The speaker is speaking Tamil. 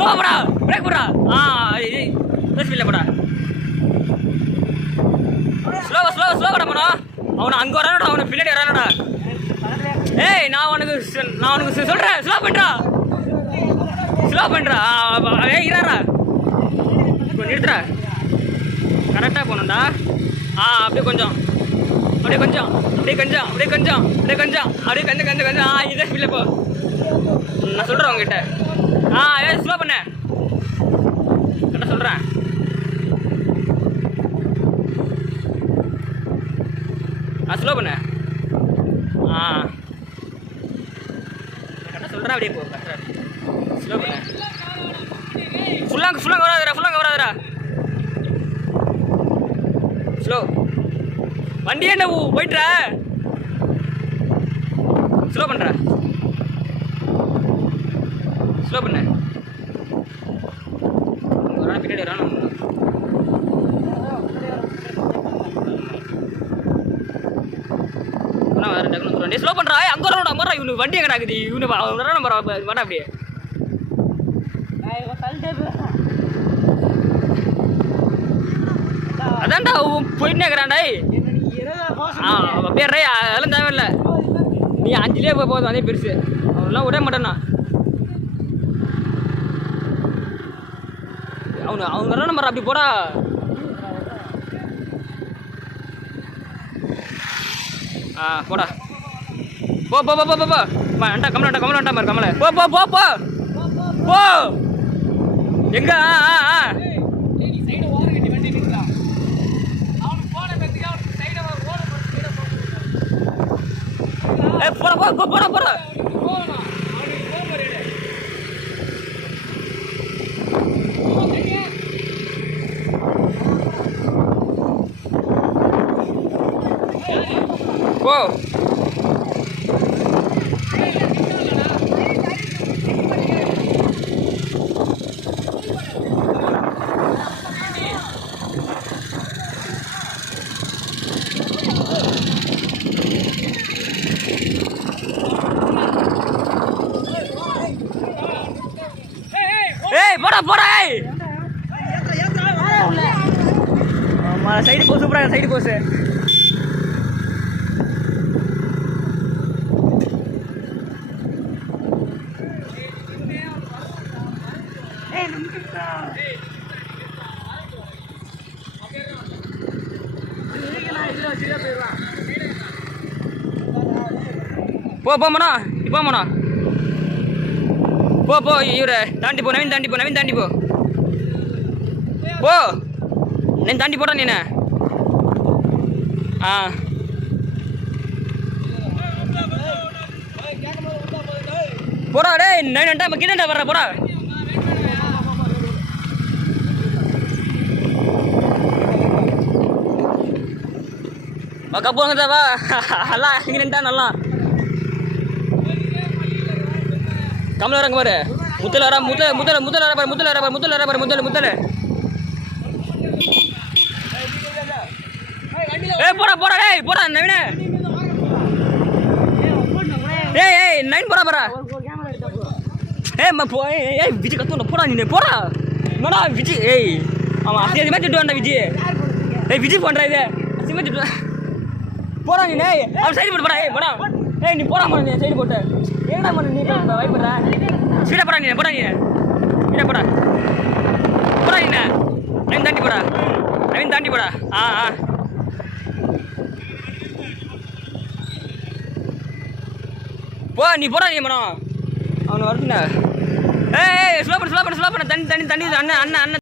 ஸ்லோ போடா, பிரேக் போடா. ஸ்பீட்ல போடா, ஸ்லோ போடா போடா. அவனை அங்கே வரானடா, அவனை பின்னாடி வரானடா. ஏய் நான் உனக்கு சொல்கிறேன், ஸ்லோ பண்ணுறா. ஏய் இறாரா, இப்போ நிறுத்துறா. கரெக்டாக போகணும்டா. அப்படியே கொஞ்சம் இதே ஸ்பீடில் போ. நான் சொல்கிறேன் உங்ககிட்ட. ஸ்லோ பண்ண கரெக்டாக சொல்கிறேன். ஸ்லோ பண்ண கரெக்டாக சொல்கிறேன். அப்படியே போ, கரெக்டாக ஸ்லோ பண்ண. ஃபுல்லாக வராதுடா. ஸ்லோ வண்டியே என்ன போயிட்டுற. ஸ்லோ பண்ணுற, ஸ்லோ பண்ண. பின்னாடி வரான். ஸ்லோ பண்ணுறா. அங்கே வரணும். இவனு வண்டி எங்கே ஆகுது? இவனு வரணும். வேணா அப்படியே அதான்டா போயிட்டுனே இருக்கிறான்டா. பேர் அதெல்லாம் தேவையில்லை. நீ 5லே போதும், அதே பெருசு. அவனெல்லாம் விட மாட்டேன்னா. அவன் வர நம்பர் அப்படி போடா. போடா கமலை போ. எங்க போடா. போ. போடா. சைடு போ, சூப்பரா சைடு போஸ். போமண்ணா, இப்போமண்ணா போ. இவரை தாண்டி போ, நவீன் தாண்டி போ. நான் தாண்டி போடா. நீ போடா. டேய் நவீன்டா கிட்டா வர்ற போடா. கப்பு வாங்கதாவா எல்லாம் இங்கே நின்ட்டா நல்லா. கமல வரங்க பாரு. முத்தல் வர முத்தல். போடா. டேய் போடா நவீன. ஏய் நவீன் போடா. விஜய் கத்து போடா. நீ போடா மேடா விஜய். அவன் அதிகமாக திட்டுவான்டா விஜய். விஜய் பண்ணுறா இது அதிகமாக திட்டுவான். போடா நீ. அவன் சைடு போட்டு போடா. நீ போடா நீ சைடு போட்டு. என்னடா பண்ண நீ வைப்படுற? ஸ்பீடாக போடா. நீ போடா. நீ நவீன் தாண்டி போடா. போ. நீ போடா. நீ மனம் அவனை வருதுண்ணா. ஸ்லோ பண்ண. தண்ணி அண்ணன்